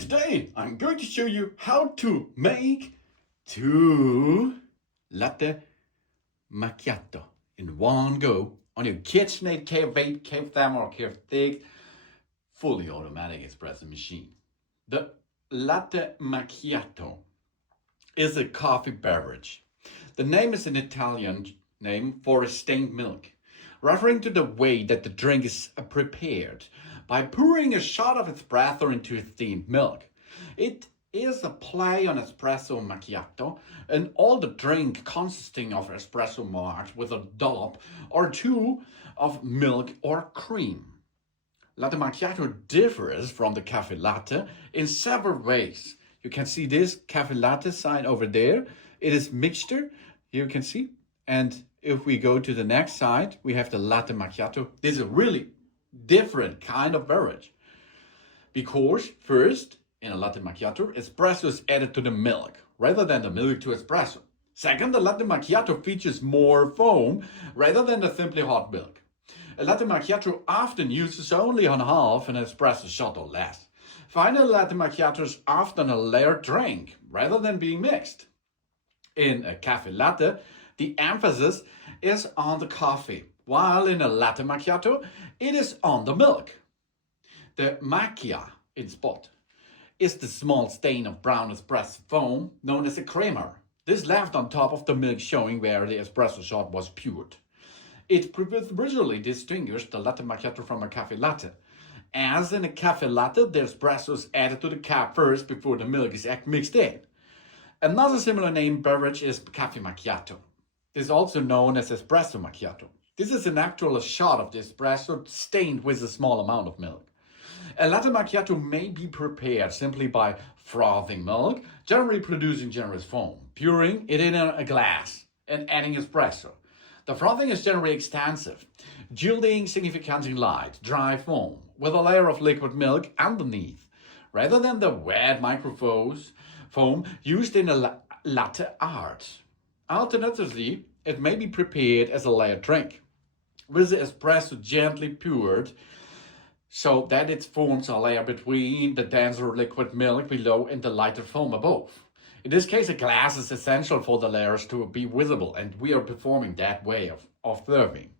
today I'm going to show you how to make 2 Latte Macchiato in one go on your KitchenAid KF8, KF7 or KF6 fully automatic espresso machine. The Latte Macchiato is a coffee beverage. The name is an Italian name for a stained milk, referring to the way that the drink is prepared by pouring a shot of espresso into a steamed milk. It is a play on espresso macchiato, an older drink consisting of espresso marked with a dollop or two of milk or cream. Latte macchiato differs from the cafe latte in several ways. You can see this cafe latte sign over there. It is mixture, you can see. And if we go to the next side, we have the latte macchiato. This is a really different kind of beverage. Because first, in a latte macchiato, espresso is added to the milk rather than the milk to espresso. Second, the latte macchiato features more foam rather than the simply hot milk. A latte macchiato often uses only on half an espresso shot or less. Finally, latte macchiato is often a layered drink rather than being mixed. In a cafe latte, the emphasis is on the coffee, while in a latte macchiato, it is on the milk. The macchia in spot is the small stain of brown espresso foam known as a creamer. This left on top of the milk showing where the espresso shot was poured. It visually distinguishes the latte macchiato from a cafe latte. As in a cafe latte, the espresso is added to the cup first before the milk is mixed in. Another similar named beverage is cafe macchiato. This is also known as espresso macchiato. This is an actual shot of the espresso stained with a small amount of milk. A latte macchiato may be prepared simply by frothing milk, generally producing generous foam, pouring it in a glass, and adding espresso. The frothing is generally extensive, yielding significantly light, dry foam, with a layer of liquid milk underneath, rather than the wet foam used in a latte art. Alternatively, it may be prepared as a layered drink, with the espresso gently poured so that it forms a layer between the denser liquid milk below and the lighter foam above. In this case, a glass is essential for the layers to be visible, and we are performing that way of serving.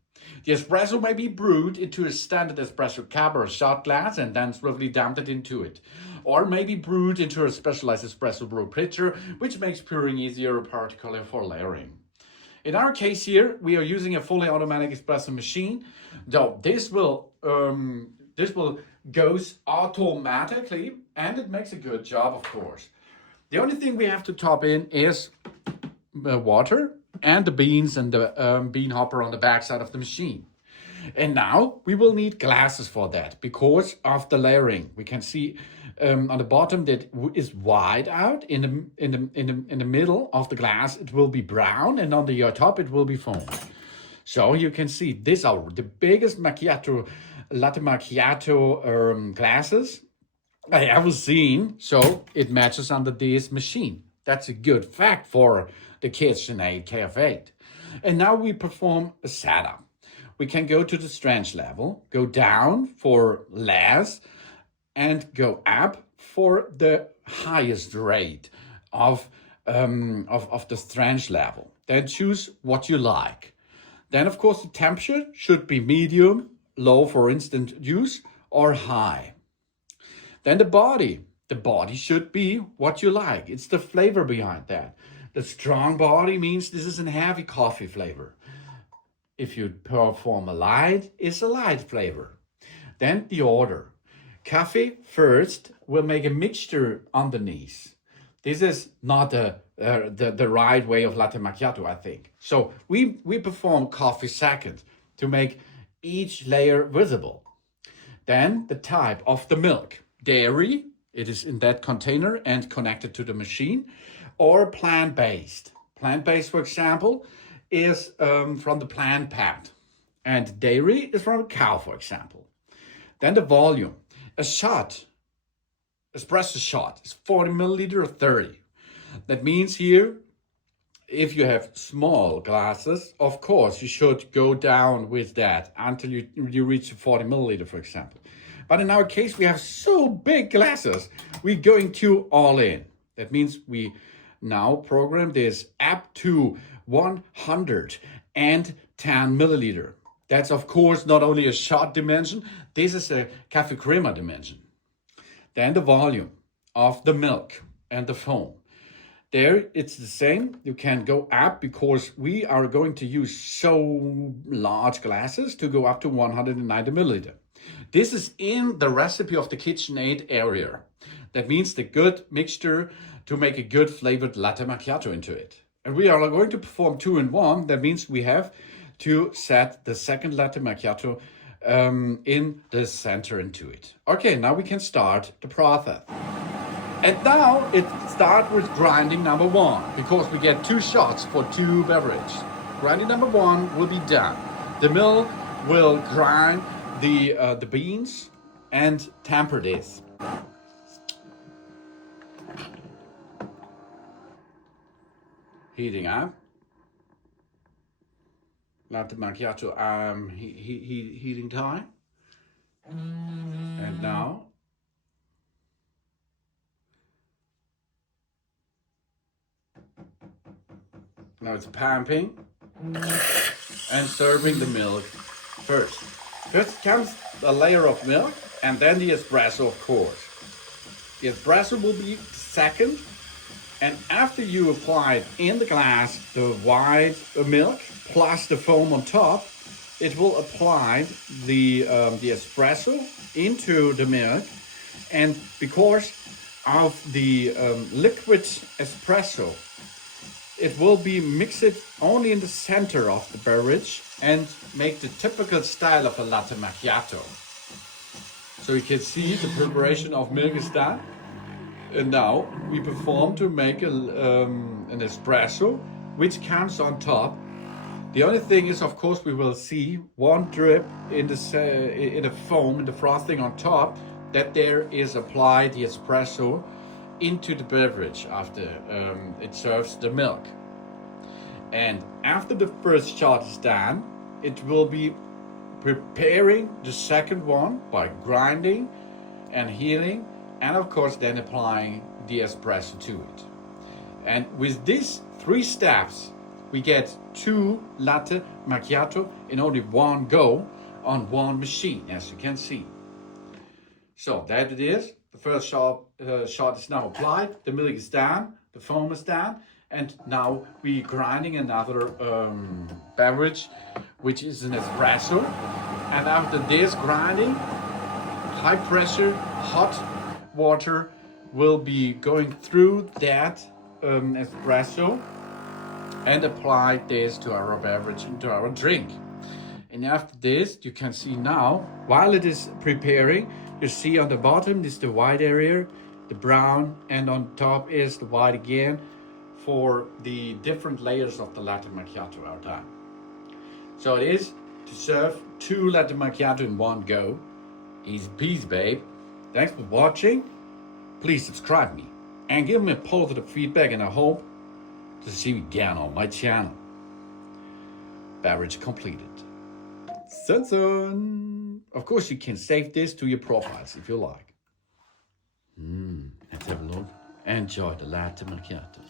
The espresso may be brewed into a standard espresso cup or a shot glass and then swiftly dumped into it, or may be brewed into a specialized espresso brew pitcher, which makes pouring easier, particularly for layering. In our case here, we are using a fully automatic espresso machine, though this will goes automatically, and it makes a good job, of course. The only thing we have to top in is water and the beans and the bean hopper on the back side of the machine. And now we will need glasses for that because of the layering. We can see on the bottom that is white out. In the middle of the glass it will be brown, and on the top it will be foam. So you can see these are the biggest latte macchiato glasses I ever seen. So it matches under this machine. That's a good fact for the KitchenAid KF8. And now we perform a setup. We can go to the strength level, go down for less, and go up for the highest rate of the strength level. Then choose what you like. Then, of course, the temperature should be medium, low for instant use, or high. Then the body should be what you like. It's the flavor behind that. The strong body means this is a heavy coffee flavor. If you perform a light, it's a light flavor. Then the order. Coffee first will make a mixture underneath. This is not the right way of latte macchiato, I think. So we perform coffee second to make each layer visible. Then the type of the milk. Dairy, it is in that container and connected to the machine, or plant-based. Plant-based, for example, is from the plant pet, and dairy is from a cow, for example. Then the volume. A shot, espresso shot, is 40 milliliter or 30. That means here, if you have small glasses, of course, you should go down with that until you reach 40 milliliter, for example. But in our case, we have so big glasses, we're going to all in. That means we now program this up to 110 milliliter. That's of course not only a shot dimension, this is a cafe crema dimension. Then the volume of the milk and the foam. There it's the same. You can go up because we are going to use so large glasses to go up to 190 milliliter. This is in the recipe of the KitchenAid area. That means the good mixture to make a good flavored latte macchiato into it. And we are going to perform 2 in 1. That means we have to set the second latte macchiato in the center into it. Okay, now we can start the process. And now it starts with grinding number 1 because we get 2 shots for 2 beverages. Grinding number 1 will be done. The mill will grind the beans and temper this. Heating up. Latte macchiato heating time. And now it's pumping and serving the milk first. First comes a layer of milk and then the espresso, of course. The espresso will be second. And after you apply in the glass the white milk plus the foam on top, it will apply the espresso into the milk. And because of the liquid espresso, it will be mixed only in the center of the beverage and make the typical style of a latte macchiato. So you can see the preparation of milk is done. And now we perform to make an espresso, which comes on top. The only thing is, of course, we will see one drip in the foam, in the frosting on top, that there is applied the espresso into the beverage after it serves the milk. And after the first shot is done, it will be preparing the second one by grinding and heating, and of course then applying the espresso to it. And with these 3 steps, we get 2 latte macchiato in only one go on one machine, as you can see. So that it is. The first shot is now applied, the milk is down, the foam is down, and now we're grinding another beverage, which is an espresso. And after this grinding, high pressure, hot water will be going through that espresso and apply this to our beverage and to our drink. And after this, you can see now, while it is preparing, you see on the bottom is the white area, the brown, and on top is the white again for the different layers of the latte macchiato are done. So it is to serve 2 latte macchiato in one go. Easy peasy, babe. Thanks for watching. Please subscribe me and give me positive feedback, and I hope to see you again on my channel. Beverage completed. Soon. Of course, you can save this to your profiles if you like. Let's have a look. Enjoy the latte macchiato.